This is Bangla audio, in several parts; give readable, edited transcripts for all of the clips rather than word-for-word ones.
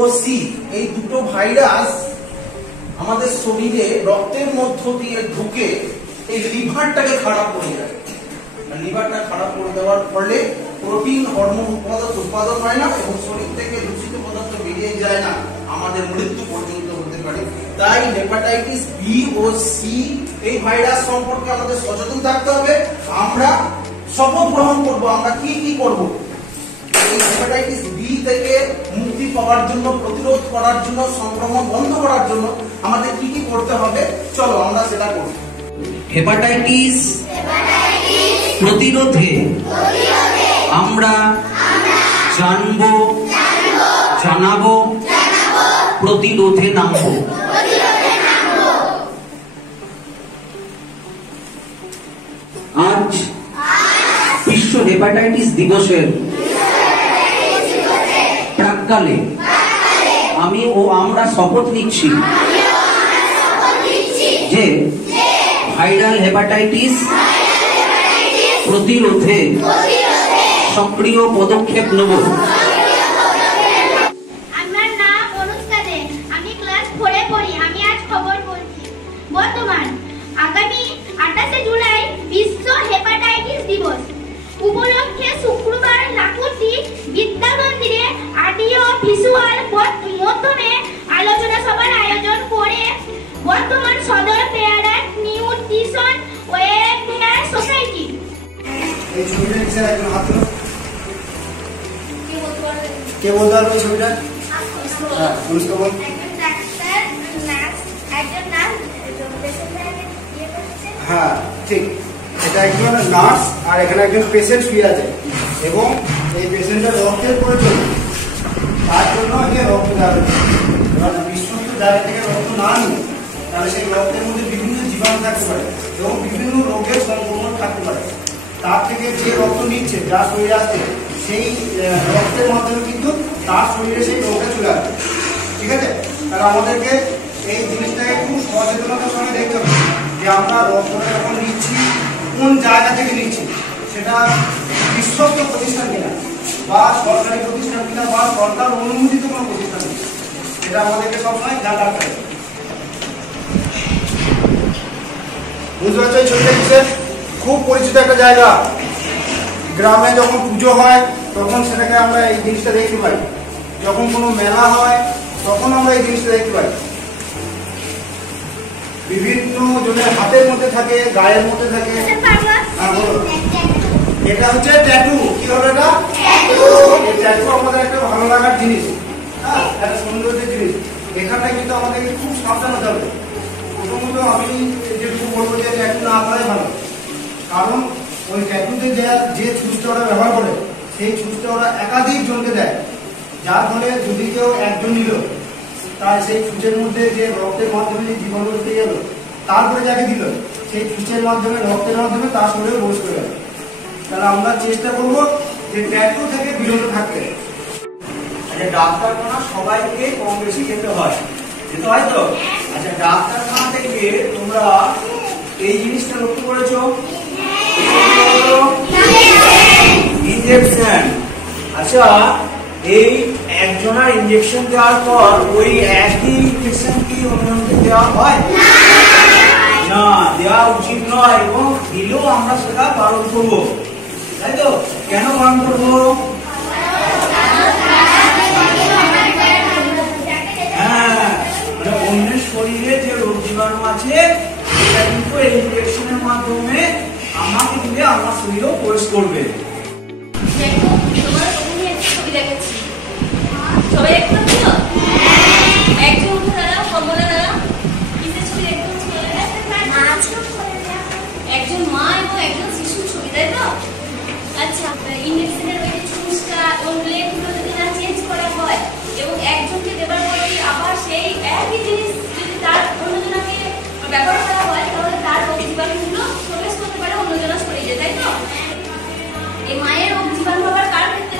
ও সি এই দুটো ভাইরাস আমাদের শরীরে রক্তের মধ্য দিয়ে ঢুকে এই লিভারটাকে খারাপ করে দেয়। লিভারটা খারাপ করে দেওয়ার ফলে প্রোটিন হরমোন উৎপাদন হয় না এবং শরীর থেকে দূষিত পদার্থ বেরিয়ে যায় না, আমাদের মৃত্যু পর্যন্ত হতে পারে। তাই হেপাটাইটিস বি ও সি এই ভাইরাস সম্পর্কে আমাদের সচেতন থাকতে হবে। আমরা শপথ গ্রহণ করব, আমরা কি কি করব এই হেপাটাইটিস বি থেকে মুক্তি পাওয়ার জন্য, প্রতিরোধ করার জন্য, সংক্রমণ বন্ধ করার জন্য আমাদের কি কি করতে হবে, চলো আমরা সেটা করি। হেপাটাইটিস প্রতিরোধে আমরা জানবো, জানাবো, প্রতিরোধে নামবো। আজ বিশ্ব হেপাটাইটিস দিবসের প্রাক্কালে আমি ও আমরা শপথ নিচ্ছি যে ভাইরাল হেপাটাইটিস প্রতিরোধে সক্রিয় পদক্ষেপ নেব। আমার নাম অনুষ্কা দে, আমি ক্লাস 4 এ পড়ি। আমি আজ খবর বলছি। বর্তমান আগামী 28 জুলাই বিশ্ব হেপাটাইটিস দিবস উপলক্ষে শুক্রবার লাকুটি বিদ্যা মন্দিরে অডিও ভিজুয়াল মাধ্যমে আলোচনা সভার আয়োজন করে বর্তমান সদর পেয়ারা নিউট্রিশন ওয়েলফেয়ার সোসাইটি। এই ছবিটা নিচে একজন হাত তুলো। কে বলতে পারবে ছবিটা? হ্যাঁ, অনুষ্কা বল। একজন ডাক্তার, নার্স, একজন নার্স হ্যাঁ ঠিক, এটা একজন নার্স আর এখানে একজন পেশেন্ট শুয়ে আছে এবং এই পেশেন্টের রক্তের প্রয়োজন, তার জন্য রক্ত দেওয়া হচ্ছে। এবার বিশ্বস্ত জায়গা থেকে রক্ত না নিয়ে তাহলে সেই রক্তের মধ্যে বিভিন্ন জীবাণু থাকতে পারে এবং বিভিন্ন রোগের সংক্রমণ থাকতে পারে। তার থেকে যে রক্ত নিচ্ছে, যার শরীরে আসছে, সেই রক্তের মাধ্যমে কিন্তু তার শরীরে সেই রোগটা চলে আসবে। ঠিক আছে, তাহলে আমাদেরকে এই জিনিসটাকে খুব সচেতনতার সঙ্গে দেখতে হবে যে আমরা রক্তটা যখন নিচ্ছি কোন জায়গা থেকে নিচ্ছি, সেটা বিশ্বস্ত প্রতিষ্ঠান কিনা বা সরকারি প্রতিষ্ঠান কিনা বা সরকার অনুমোদিত কোনো প্রতিষ্ঠান কিনা, সেটা আমাদেরকে সবসময় খেয়াল রাখতে হবে। বুঝতে পারছো? এই ছবিটা হচ্ছে খুব পরিচিত একটা জায়গা। গ্রামে যখন পুজো হয় তখন সেটাকে আমরা এই জিনিসটা দেখতে পাই, যখন কোনো মেলা হয় তখন আমরা এই জিনিসটা দেখতে পাই। বিভিন্ন জনের হাতের মধ্যে থাকে, গায়ের মধ্যে থাকে। এটা হচ্ছে ট্যাটু। কি হবে এটা? এই ট্যাটু আমাদের একটা ভালো লাগার জিনিস, হ্যাঁ, একটা সৌন্দর্যের জিনিস। এখানে কিন্তু আমাদেরকে খুব সাবধান হতে হবে। প্রথমত আমি যেটুকু বলবো যে ট্যাটু না করাই ভালো, কারণ ওই ট্যাটুতে যে ছুঁচটা ওরা ব্যবহার করে সেই ছুঁচটা ওরা একাধিক জনকে দেয়, যার ফলে যদি কেউ একজন নিল তার সেই ছুঁচের মধ্যে যে রক্তের মাধ্যমে যে জীবাণু পেয়ে গেল, তারপরে যাকে দিল সেই ছুঁচের মাধ্যমে, রক্তের মাধ্যমে তার শরীরে প্রবেশ করে গেল। তাহলে আমরা চেষ্টা করবো যে ট্যাটু থেকে বিরত থাকতে। আচ্ছা, ডাক্তারখানা সবাইকে কম বেশি যেতে হয়, যেতে হয় তো? আচ্ছা, ডাক্তারখানা থেকে তোমরা এই জিনিসটা লক্ষ্য করেছো? ইনজেকশন। আচ্ছা, এই একজনের ইনজেকশন দেওয়ার পর ওই একই ইনজেকশন কি অন্যকে দেওয়া হয় না? দেওয়া উচিত নয়, এবং দিলেও আমরা সেটা পালন করবো, তাই তো? কেন পালন করবো? হ্যাঁ, মানে অন্যের শরীরে যে রোগ জীবাণু আছে সেটা কিন্তু এই ইনজেকশনের মাধ্যমে আমাকে দিলে আমার শরীরেও প্রবেশ করবে। একজন মা এবং একজন শিশুর ছবি, তাই তো? আচ্ছা, ইনজেকশনের ওই ছুঁচটা ও ব্লেডগুলো যদি না চেঞ্জ করা হয় এবং একজনকে দেবার পরে আবার সেই একই জিনিস যদি তার অন্যজনকে ব্যবহার করা হয়, তাহলে তার রোগ জীবাণুগুলো প্রবেশ করতে পারে অন্যজনের শরীরে, তাই তো? এই মায়ের রোগ জীবাণু আবার কার কাছে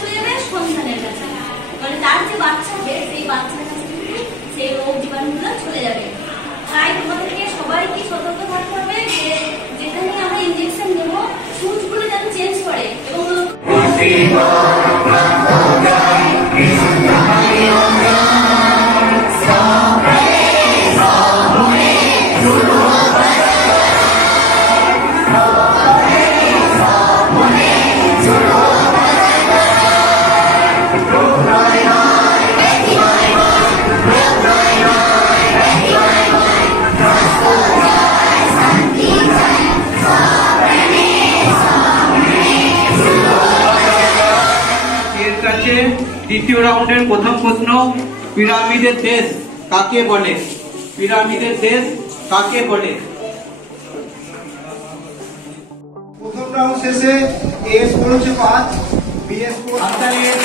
চলে যাবে? সন্তানের কাছে। মানে তার যে বাচ্চাকে, সেই বাচ্চার কাছে সেই রোগ জীবাণুগুলো চলে যাবে। তাই তোমাদেরকে সবাইকে সতর্ক থাকতে হবে যে যেটা নিয়ে আমরা ইনজেকশন নেব, ছুঁচগুলো যেন চেঞ্জ করে এবং আছে তৃতীয় রাউন্ডের প্রথম প্রশ্ন, পিরামিডের দেশ কাকে বলে? পিরামিডের দেশ কাকে বলে? প্রথম রাউন্ড শেষে এ স্কোর হচ্ছে 5, বি এর স্কোর আনসারের